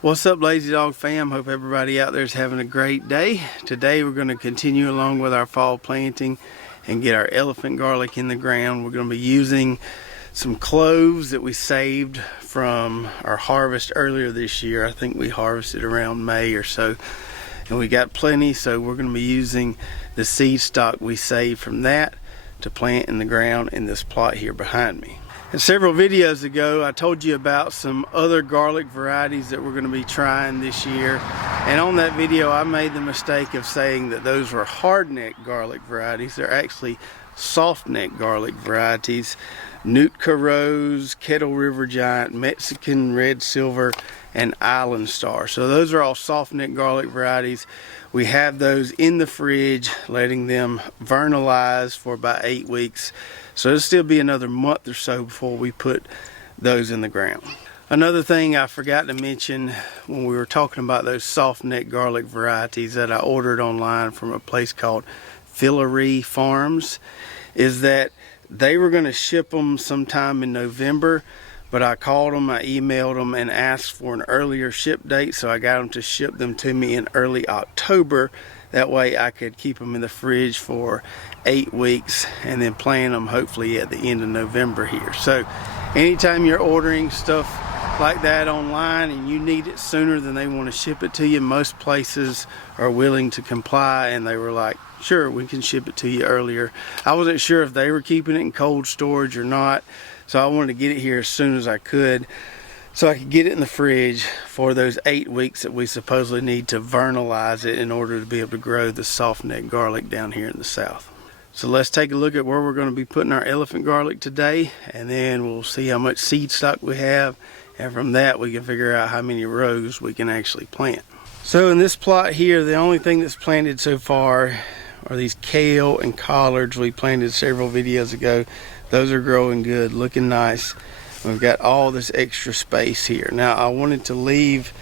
What's up, Lazy Dog fam? Hope everybody out there is having a great day. Today we're going to continue along with our fall planting and get our elephant garlic in the ground. We're going to be using some cloves that we saved from our harvest earlier this year. I think we harvested around May or so, and we got plenty, so we're going to be using the seed stock we saved from that to plant in the ground in this plot here behind me. And several videos ago I told you about some other garlic varieties that we're going to be trying this year, and on that video I made the mistake of saying that those were hardneck garlic varieties. They're actually softneck garlic varieties: Nootka Rose, Kettle River Giant, Mexican Red Silver, and Island Star. So those are all softneck garlic varieties. We have those in the fridge, letting them vernalize for about 8 weeks. So it'll still be another month or so before we put those in the ground. Another thing I forgot to mention when we were talking about those softneck garlic varieties that I ordered online from a place called Fillery Farms is that they were going to ship them sometime in November, but I called them, I emailed them, and asked for an earlier ship date, so I got them to ship them to me in early October. That way I could keep them in the fridge for 8 weeks and then plant them hopefully at the end of November here. So anytime you're ordering stuff like that online and you need it sooner than they want to ship it to you, most places are willing to comply, and they were like, sure, we can ship it to you earlier. I wasn't sure if they were keeping it in cold storage or not, so I wanted to get it here as soon as I could so I could get it in the fridge for those 8 weeks that we supposedly need to vernalize it in order to be able to grow the softneck garlic down here in the south. So let's take a look at where we're going to be putting our elephant garlic today, and then we'll see how much seed stock we have, and from that we can figure out how many rows we can actually plant. So in this plot here, the only thing that's planted so far are these kale and collards we planted several videos ago. Those are growing good, looking nice. We've got all this extra space here. Now I wanted to leave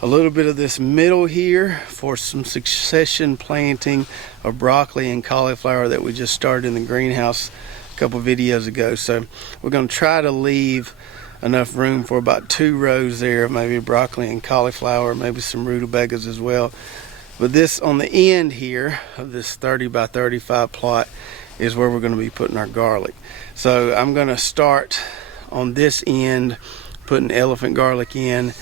a little bit of this middle here for some succession planting of broccoli and cauliflower that we just started in the greenhouse a couple videos ago. So we're going to try to leave enough room for about 2 rows there of maybe broccoli and cauliflower, maybe some rutabagas as well. But this on the end here of this 30 by 35 plot is where we're going to be putting our garlic. So I'm going to start on this end putting elephant garlic in,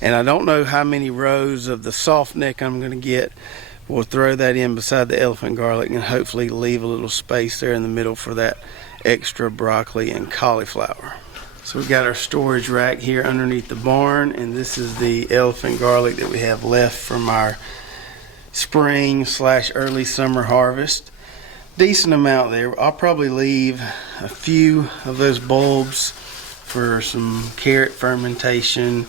and I don't know how many rows of the soft neck I'm going to get. We'll throw that in beside the elephant garlic and hopefully leave a little space there in the middle for that extra broccoli and cauliflower. So we've got our storage rack here underneath the barn, and this is the elephant garlic that we have left from our spring / early summer harvest. Decent amount there. I'll probably leave a few of those bulbs for some carrot fermentation,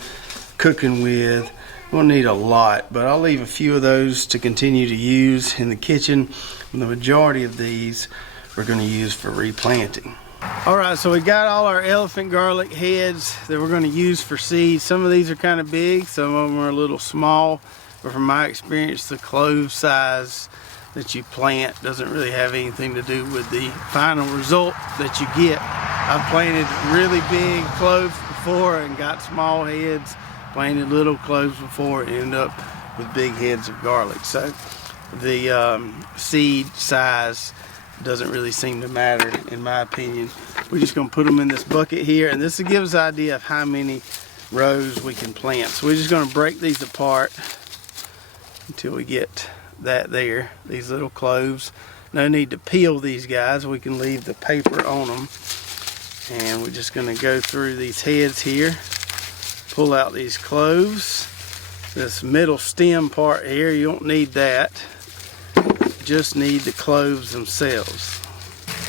cooking with. We'll need a lot, but I'll leave a few of those to continue to use in the kitchen. And the majority of these we're going to use for replanting. Alright, so we got all our elephant garlic heads that we're going to use for seeds. Some of these are kind of big, some of them are a little small, but from my experience the clove size that you plant doesn't really have anything to do with the final result that you get. I've planted really big cloves before and got small heads, planted little cloves before and ended up with big heads of garlic. So the seed size doesn't really seem to matter in my opinion. We're just going to put them in this bucket here, and this will give us an idea of how many rows we can plant. So we're just going to break these apart until we get that there, these little cloves. No need to peel these guys, we can leave the paper on them. And we're just going to go through these heads here, pull out these cloves. This middle stem part here, you don't need that, just need the cloves themselves.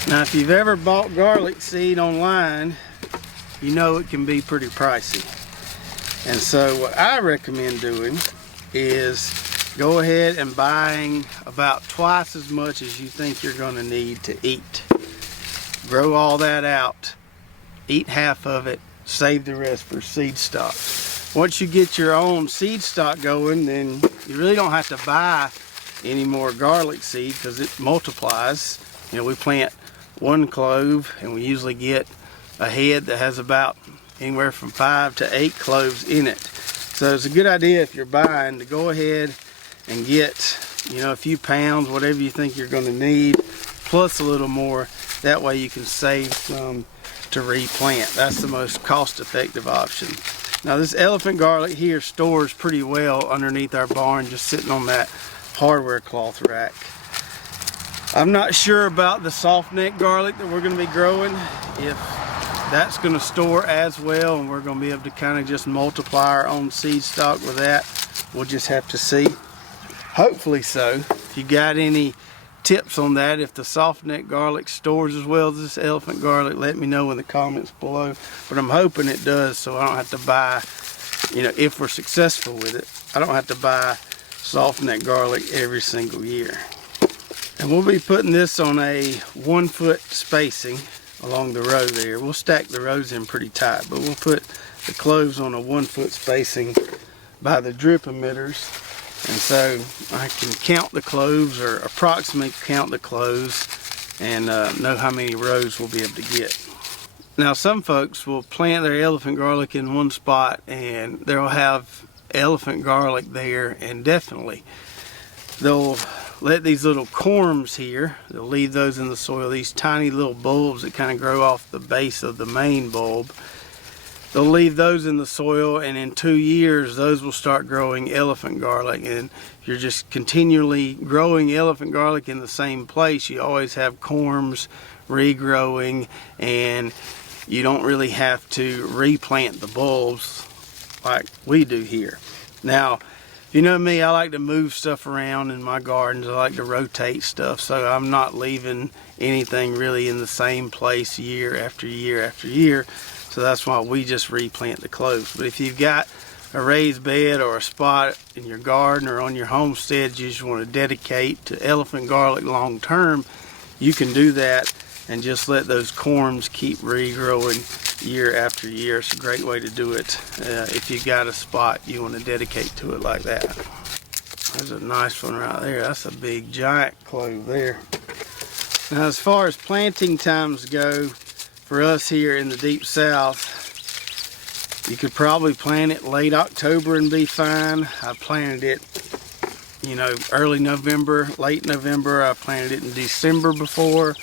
Now if you've ever bought garlic seed online, you know it can be pretty pricey. And so what I recommend doing is go ahead and buying about twice as much as you think you're going to need to eat. Grow all that out, eat half of it, save the rest for seed stock. Once you get your own seed stock going, then you really don't have to buy any more garlic seed because it multiplies. You know, we plant 1 clove and we usually get a head that has about anywhere from 5 to 8 cloves in it. So it's a good idea if you're buying to go ahead and get, you know, a few pounds, whatever you think you're going to need, plus a little more. That way you can save some to replant. That's the most cost-effective option. Now this elephant garlic here stores pretty well underneath our barn, just sitting on that hardware cloth rack. I'm not sure about the soft neck garlic that we're going to be growing, if that's going to store as well and we're going to be able to kind of just multiply our own seed stock with that. We'll just have to see. Hopefully so. If you got any tips on that, if the soft neck garlic stores as well as this elephant garlic, let me know in the comments below. But I'm hoping it does, so I don't have to buy, you know, if we're successful with it, I don't have to buy soft neck garlic every single year. And we'll be putting this on a 1 foot spacing along the row there. We'll stack the rows in pretty tight, but we'll put the cloves on a 1 foot spacing by the drip emitters. And so I can count the cloves, or approximately count the cloves, and know how many rows we'll be able to get. Now some folks will plant their elephant garlic in one spot and they'll have elephant garlic there indefinitely. They'll let these little corms here, they'll leave those in the soil, these tiny little bulbs that kind of grow off the base of the main bulb. They'll leave those in the soil, and in 2 years those will start growing elephant garlic. And you're just continually growing elephant garlic in the same place. You always have corms regrowing, and you don't really have to replant the bulbs like we do here. Now, you know me, I like to move stuff around in my gardens. I like to rotate stuff, so I'm not leaving anything really in the same place year after year after year. So that's why we just replant the cloves. But if you've got a raised bed or a spot in your garden or on your homestead you just want to dedicate to elephant garlic long term, you can do that and just let those corms keep regrowing year after year. It's a great way to do it if you've got a spot you want to dedicate to it like that. There's a nice one right there. That's a big giant clove there. Now as far as planting times go, for us here in the deep south, you could probably plant it late October and be fine. I planted it, you know, early November, late November. I planted it in December before.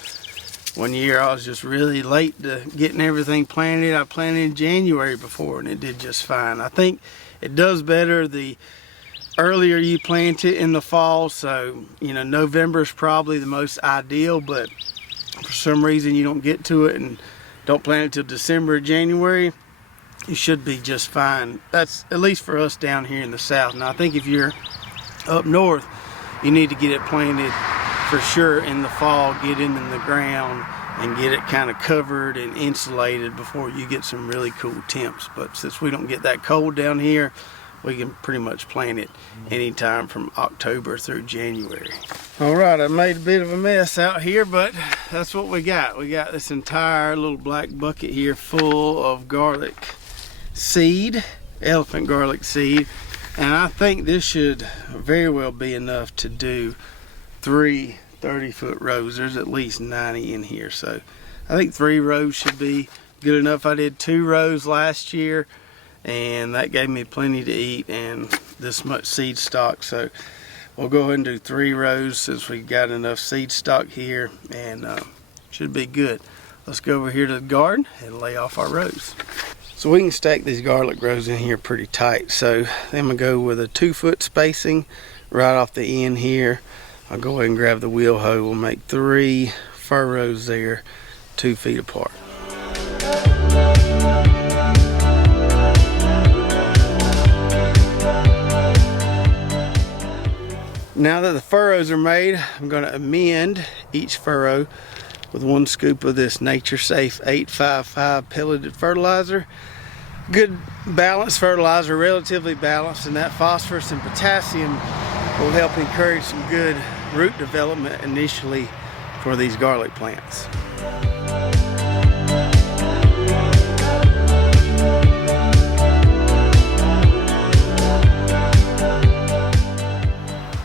One year I was just really late to getting everything planted. I planted in January before and it did just fine. I think it does better the earlier you plant it in the fall. So, you know, November is probably the most ideal, but for some reason you don't get to it and don't plant it till December or January, you should be just fine. That's at least for us down here in the south. Now I think if you're up north, you need to get it planted for sure in the fall, get it in the ground and get it kind of covered and insulated before you get some really cool temps. But since we don't get that cold down here, we can pretty much plant it anytime from October through January. All right, I made a bit of a mess out here, but that's what we got. We got this entire little black bucket here full of garlic seed, elephant garlic seed, and I think this should very well be enough to do 3 30-foot rows. There's at least 90 in here, so I think 3 rows should be good enough. I did 2 rows last year and that gave me plenty to eat and this much seed stock, so we'll go ahead and do 3 rows since we got enough seed stock here, and should be good. Let's go over here to the garden and lay off our rows. So we can stack these garlic rows in here pretty tight. So I'm gonna go with a 2 foot spacing right off the end here. I'll go ahead and grab the wheel hoe. We'll make 3 furrows there, 2 feet apart. Now that the furrows are made, I'm going to amend each furrow with 1 scoop of this Nature Safe 855 pelleted fertilizer. Good balanced fertilizer, relatively balanced, and that phosphorus and potassium will help encourage some good root development initially for these garlic plants.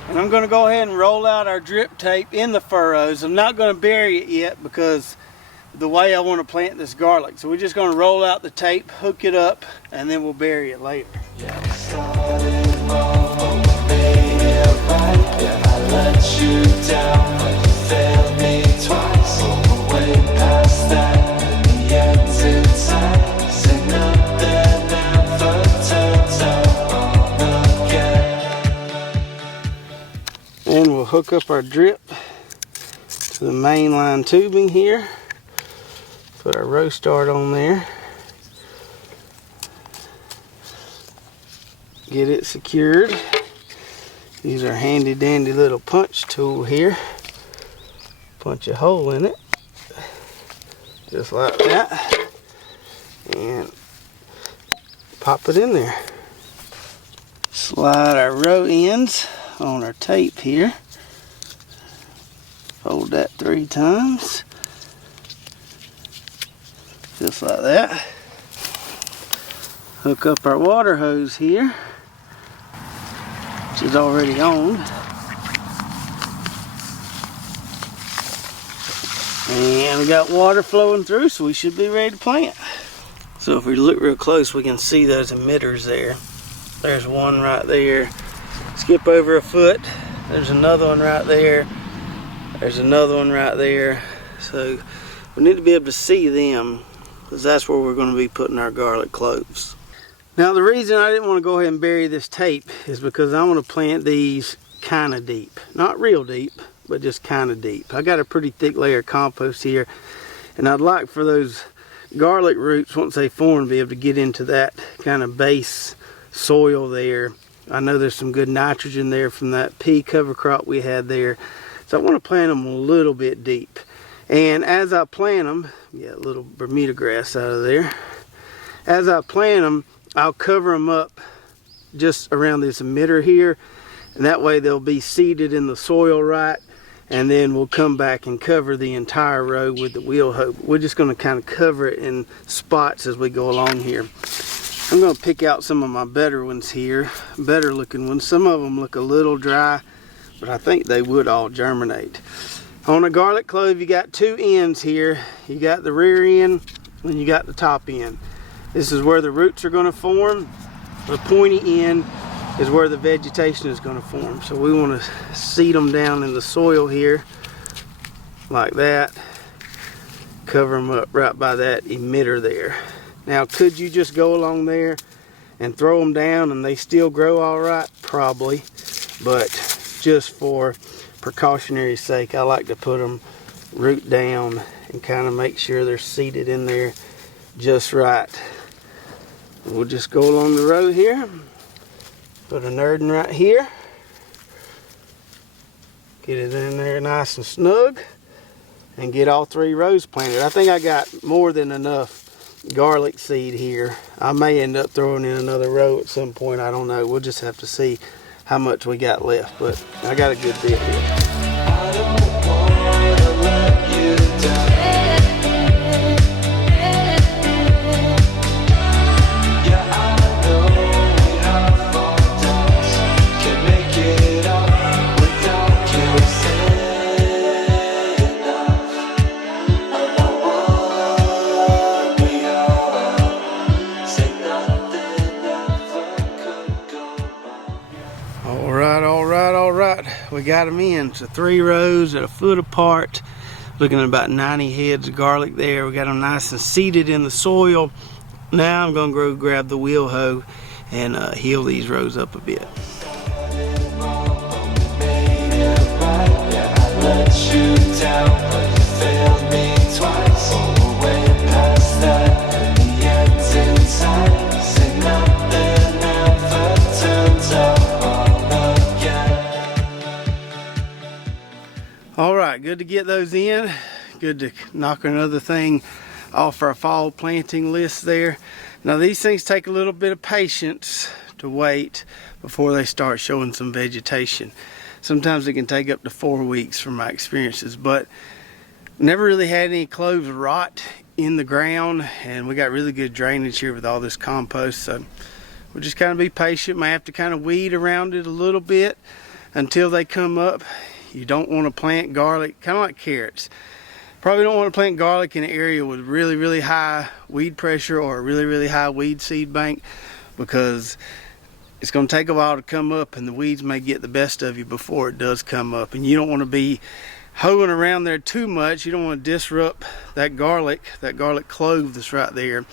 And I'm going to go ahead and roll out our drip tape in the furrows. I'm not going to bury it yet because the way I want to plant this garlic. So we're just going to roll out the tape, hook it up, and then we'll bury it later. And we'll hook up our drip to the main line tubing here. Put our row start on there. Get it secured. Use our handy dandy little punch tool here. Punch a hole in it. Just like that. And pop it in there. Slide our row ends on our tape here. Fold that 3 times. Just like that. Hook up our water hose here, which is already on. And we got water flowing through, so we should be ready to plant. So if we look real close, we can see those emitters there. There's one right there. Skip over a foot. There's another one right there. There's another one right there. So we need to be able to see them, because that's where we're going to be putting our garlic cloves. Now the reason I didn't want to go ahead and bury this tape is because I want to plant these kind of deep. Not real deep, but just kind of deep. I got a pretty thick layer of compost here, and I'd like for those garlic roots, once they form, to be able to get into that kind of base soil there. I know there's some good nitrogen there from that pea cover crop we had there. So I want to plant them a little bit deep. And as I plant them, get a little Bermuda grass out of there. As I plant them, I'll cover them up just around this emitter here. And that way they'll be seeded in the soil right. And then we'll come back and cover the entire row with the wheel hoe. We're just going to kind of cover it in spots as we go along here. I'm going to pick out some of my better ones here, better looking ones. Some of them look a little dry, but I think they would all germinate. On a garlic clove, you got 2 ends here. You got the rear end and you got the top end. This is where the roots are going to form. The pointy end is where the vegetation is going to form. So we want to seed them down in the soil here like that. Cover them up right by that emitter there. Now, could you just go along there and throw them down and they still grow all right? Probably, but just for precautionary sake, I like to put them root down and kind of make sure they're seated in there just right. We'll just go along the row here, put a nerding right here, get it in there nice and snug, and get all 3 rows planted. I think I got more than enough garlic seed here. I may end up throwing in another row at some point. I don't know. We'll just have to see how much we got left, but I got a good bit here. I don't wanna let you down. Yeah, I know we have our doubts. Can make it up without you saying enough. I know what we are. Say nothing ever could go wrong. All right. We got them in. So 3 rows at a foot apart. Looking at about 90 heads of garlic there. We got them nice and seated in the soil. Now I'm going to go grab the wheel hoe and heel these rows up a bit. Alright, good to get those in. Good to knock another thing off our fall planting list there. Now these things take a little bit of patience to wait before they start showing some vegetation. Sometimes it can take up to 4 weeks from my experiences, but never really had any cloves rot in the ground, and we got really good drainage here with all this compost, so we'll just kind of be patient. Might have to kind of weed around it a little bit until they come up. You don't want to plant garlic, kind of like carrots. Probably don't want to plant garlic in an area with really high weed pressure or a really high weed seed bank, because it's going to take a while to come up and the weeds may get the best of you before it does come up, and you don't want to be hoeing around there too much. You don't want to disrupt that garlic clove that's right there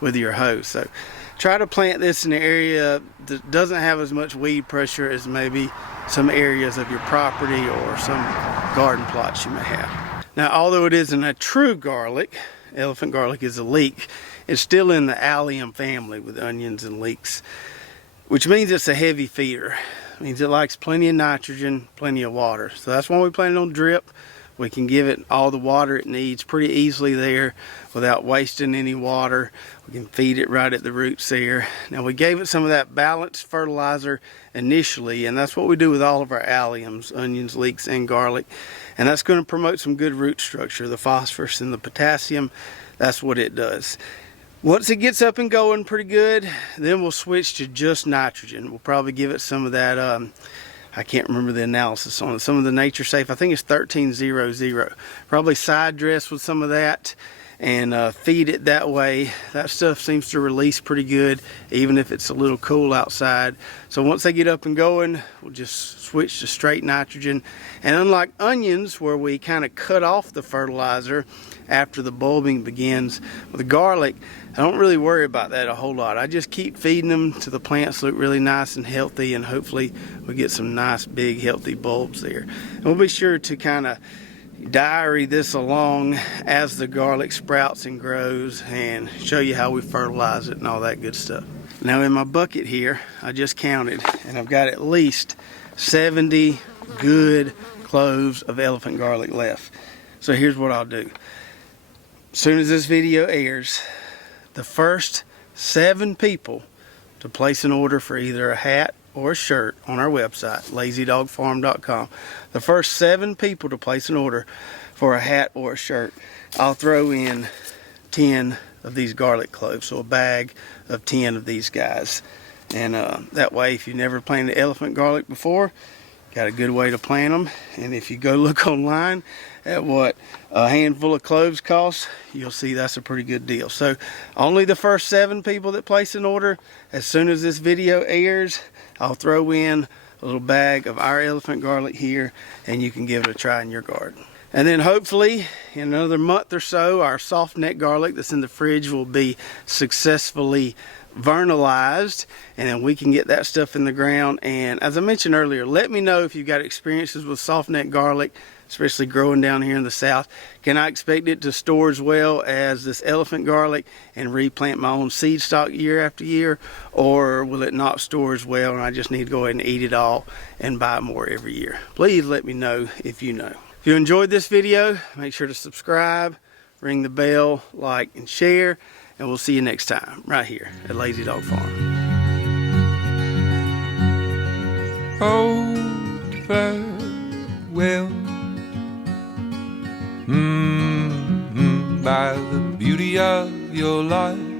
with your hoe. So try to plant this in an area that doesn't have as much weed pressure as maybe some areas of your property or some garden plots you may have. Now, although it isn't a true garlic, elephant garlic is a leek, it's still in the allium family with onions and leeks, which means it's a heavy feeder. It means it likes plenty of nitrogen, plenty of water. So that's why we plan on drip. We can give it all the water it needs pretty easily there without wasting any water. We can feed it right at the roots there. Now, we gave it some of that balanced fertilizer initially, and that's what we do with all of our alliums, onions, leeks, and garlic. And that's going to promote some good root structure. The phosphorus and the potassium, that's what it does. Once it gets up and going pretty good, then we'll switch to just nitrogen. We'll probably give it some of that, I can't remember the analysis on it, some of the Nature Safe, I think it's 1300. Probably side dress with some of that and feed it that way. That stuff seems to release pretty good, even if it's a little cool outside. So once they get up and going, we'll just switch to straight nitrogen. And unlike onions, where we kind of cut off the fertilizer after the bulbing begins, with garlic, I don't really worry about that a whole lot. I just keep feeding them till the plants look really nice and healthy, and hopefully we get some nice big healthy bulbs there. And we'll be sure to kind of diary this along as the garlic sprouts and grows and show you how we fertilize it and all that good stuff. Now, in my bucket here, I just counted, and I've got at least 70 good cloves of elephant garlic left. So here's what I'll do. As soon as this video airs, the first 7 people to place an order for either a hat or a shirt on our website, lazydogfarm.com, the first 7 people to place an order for a hat or a shirt, I'll throw in 10 of these garlic cloves, so a bag of 10 of these guys. And that way, if you've never planted elephant garlic before, got a good way to plant them. And if you go look online at what a handful of cloves costs, you'll see that's a pretty good deal. So only the first 7 people that place an order, as soon as this video airs, I'll throw in a little bag of our elephant garlic here, and you can give it a try in your garden. And then hopefully in another month or so, our soft neck garlic that's in the fridge will be successfully vernalized, and then we can get that stuff in the ground. And as I mentioned earlier, let me know if you've got experiences with soft neck garlic, especially growing down here in the south. Can I expect it to store as well as this elephant garlic and replant my own seed stock year after year, or will it not store as well and I just need to go ahead and eat it all and buy more every year? Please let me know if you know. If you enjoyed this video, make sure to subscribe, ring the bell, like, and share, and we'll see you next time right here at Lazy Dog Farm. Oh, farewell, by the beauty of your life.